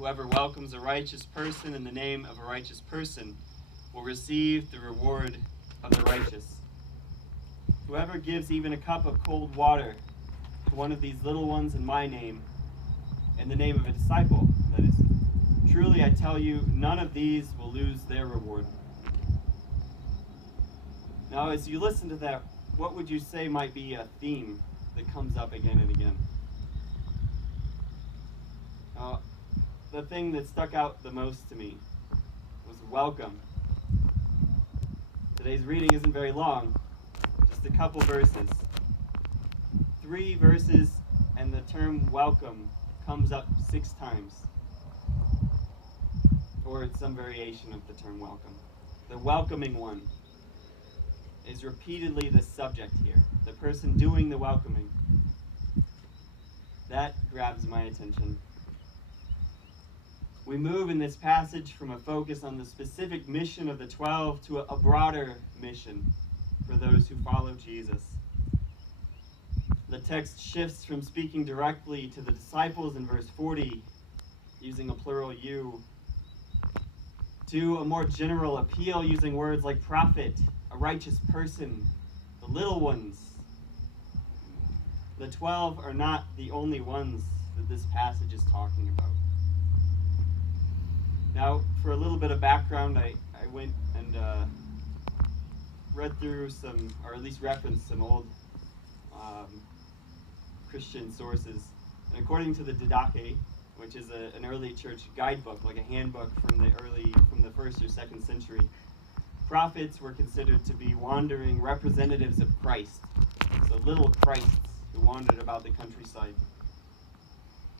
whoever welcomes a righteous person in the name of a righteous person will receive the reward of the righteous. Whoever gives even a cup of cold water to one of these little ones in my name, in the name of a disciple, that is, truly I tell you, none of these will lose their reward. Now, as you listen to that, what would you say might be a theme that comes up again and again? The thing that stuck out the most to me was welcome. Today's reading isn't very long, just a couple verses. 3 verses, and the term welcome comes up 6 times. Or it's some variation of the term welcome. The welcoming one is repeatedly the subject here. The person doing the welcoming. That grabs my attention. We move in this passage from a focus on the specific mission of the 12 to a broader mission for those who follow Jesus. The text shifts from speaking directly to the disciples in verse 40, using a plural you, to a more general appeal using words like prophet, a righteous person, the little ones. The 12 are not the only ones that this passage is talking about. Now, for a little bit of background, I went and read through some, or at least referenced some old Christian sources. And according to the Didache, which is an early church guidebook, like a handbook from the 1st or 2nd century, prophets were considered to be wandering representatives of Christ. So little Christs who wandered about the countryside.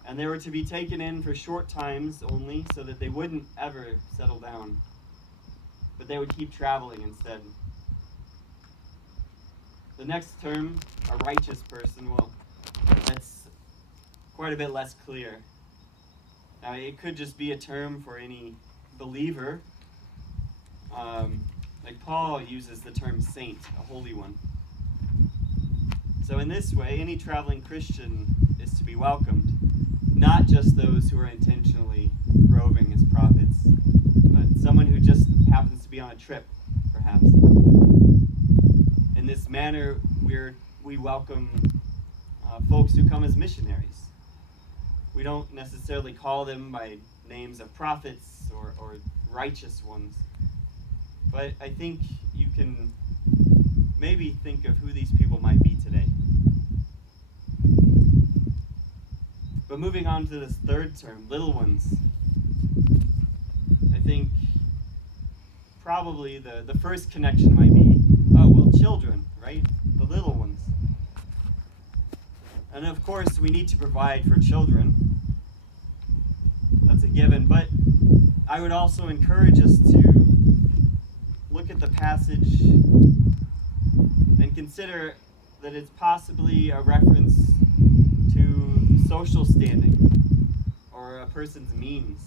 And they were to be taken in for short times only, so that they wouldn't ever settle down. But they would keep traveling instead. The next term, a righteous person, well, that's quite a bit less clear. Now, it could just be a term for any believer. Like Paul uses the term saint, a holy one. So in this way, any traveling Christian is to be welcomed. Not just those who are intentionally roving as prophets, but someone who just happens to be on a trip, perhaps. In this manner, we welcome folks who come as missionaries. We don't necessarily call them by names of prophets or righteous ones, but I think you can maybe think of who these people might be today. But moving on to this third term, little ones, I think probably the first connection might be, children, right? The little ones. And of course, we need to provide for children. That's a given. But I would also encourage us to look at the passage and consider that it's possibly a reference to social standing or a person's means.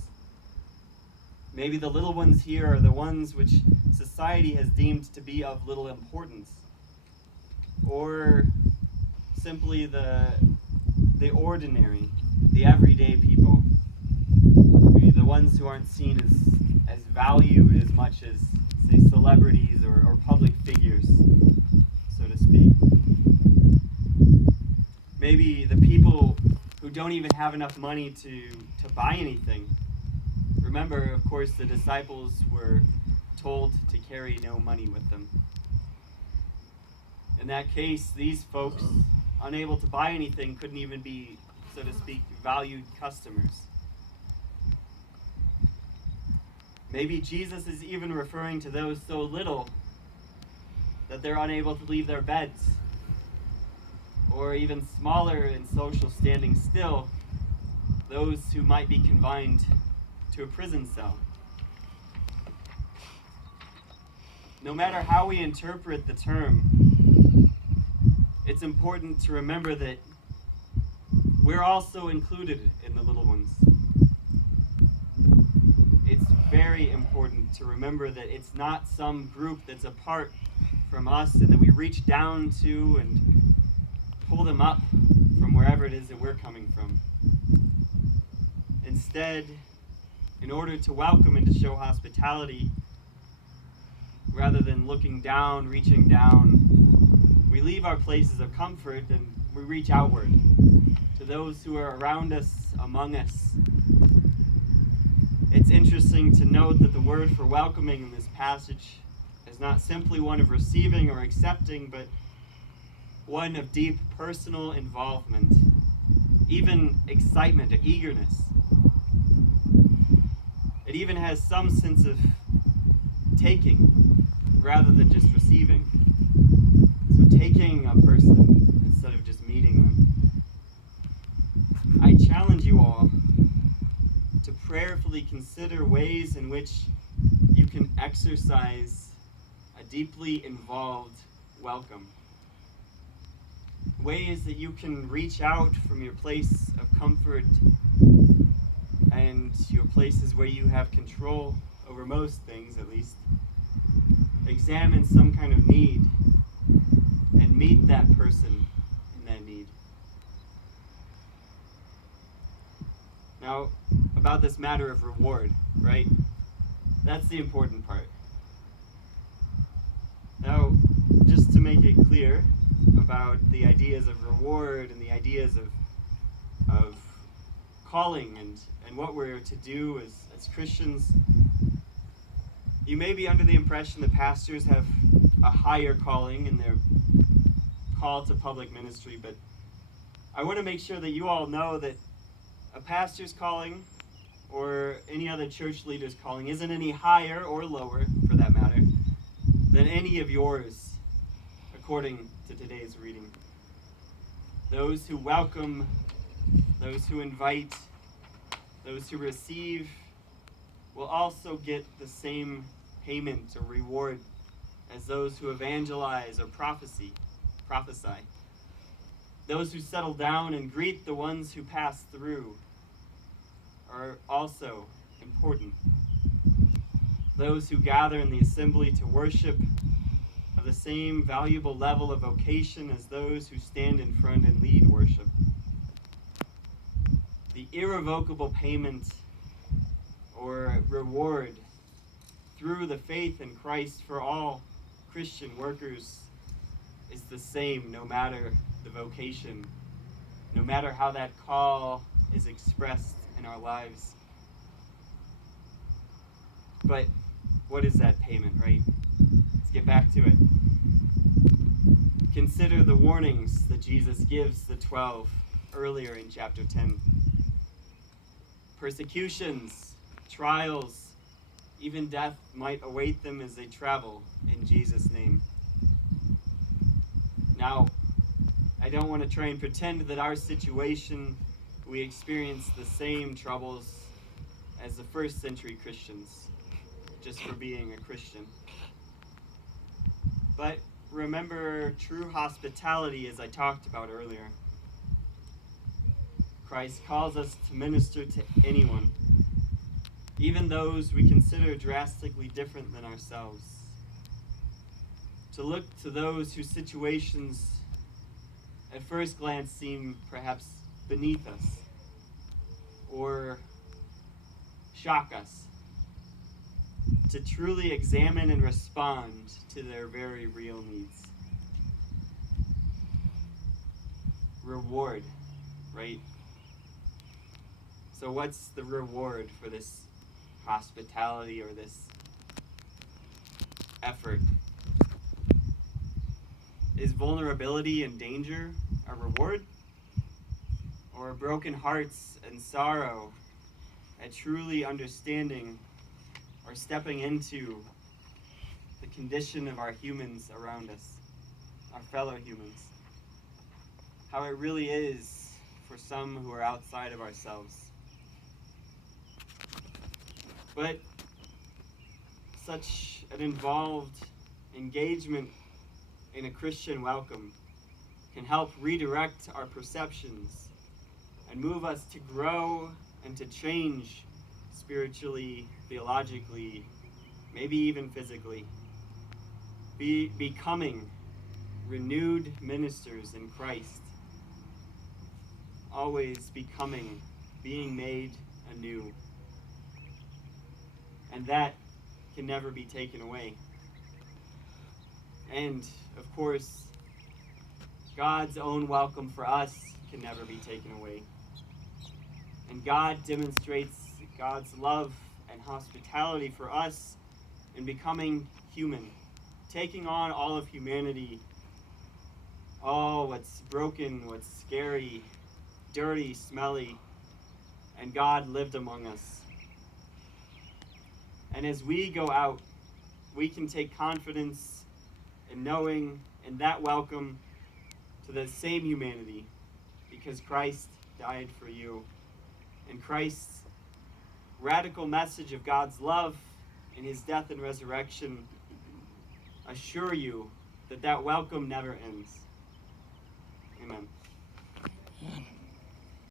Maybe the little ones here are the ones which society has deemed to be of little importance, or simply the ordinary, the everyday people, maybe the ones who aren't seen as valued as much as, say, celebrities or public figures, so to speak. Maybe the people who don't even have enough money to buy anything. Remember, of course, the disciples were told to carry no money with them. In that case, these folks, unable to buy anything, couldn't even be, so to speak, valued customers. Maybe Jesus is even referring to those so little that they're unable to leave their beds. Or even smaller in social standing still, those who might be confined to a prison cell. No matter how we interpret the term, it's important to remember that we're also included in the little ones. It's very important to remember that it's not some group that's apart from us and that we reach down to and pull them up from wherever it is that we're coming from. Instead, In order to welcome and to show hospitality, rather than looking down, reaching down, we leave our places of comfort and we reach outward to those who are around us, among us. It's interesting to note that the word for welcoming in this passage is not simply one of receiving or accepting, but one of deep personal involvement, even excitement or eagerness. It even has some sense of taking rather than just receiving. So taking a person instead of just meeting them. I challenge you all to prayerfully consider ways in which you can exercise a deeply involved welcome. Ways that you can reach out from your place of comfort and your places where you have control over most things, at least. Examine some kind of need and meet that person in that need. Now, about this matter of reward, right? That's the important part. Now, just to make it clear about the ideas of reward and the ideas of calling and what we're to do as Christians, you may be under the impression that pastors have a higher calling in their call to public ministry, but I want to make sure that you all know that a pastor's calling or any other church leader's calling isn't any higher or lower, for that matter, than any of yours, according to today's reading. Those who welcome, those who invite, those who receive will also get the same payment or reward as those who evangelize or prophesy. Those who settle down and greet the ones who pass through are also important. Those who gather in the assembly to worship have the same valuable level of vocation as those who stand in front and lead worship. The irrevocable payment or reward through the faith in Christ for all Christian workers is the same no matter the vocation, no matter how that call is expressed in our lives. But what is that payment, right? Let's get back to it. Consider the warnings that Jesus gives the 12 earlier in chapter 10. Persecutions, trials, even death might await them as they travel in Jesus' name. Now, I don't want to try and pretend that our situation, we experience the same troubles as the first century Christians, just for being a Christian. But remember true hospitality, as I talked about earlier. Christ calls us to minister to anyone, even those we consider drastically different than ourselves. To look to those whose situations at first glance seem perhaps beneath us or shock us. To truly examine and respond to their very real needs. Reward, right? So what's the reward for this hospitality or this effort? Is vulnerability and danger a reward? Or broken hearts and sorrow at truly understanding or stepping into the condition of our humans around us, our fellow humans? How it really is for some who are outside of ourselves. But such an involved engagement in a Christian welcome can help redirect our perceptions and move us to grow and to change spiritually, theologically, maybe even physically. Becoming renewed ministers in Christ. Always becoming, being made anew. and that can never be taken away. And, of course, God's own welcome for us can never be taken away. And God demonstrates God's love and hospitality for us in becoming human, taking on all of humanity. Oh, what's broken, what's scary, dirty, smelly, and God lived among us. And as we go out, we can take confidence in knowing in that welcome to the same humanity, because Christ died for you. And Christ's radical message of God's love in his death and resurrection assure you that that welcome never ends. Amen.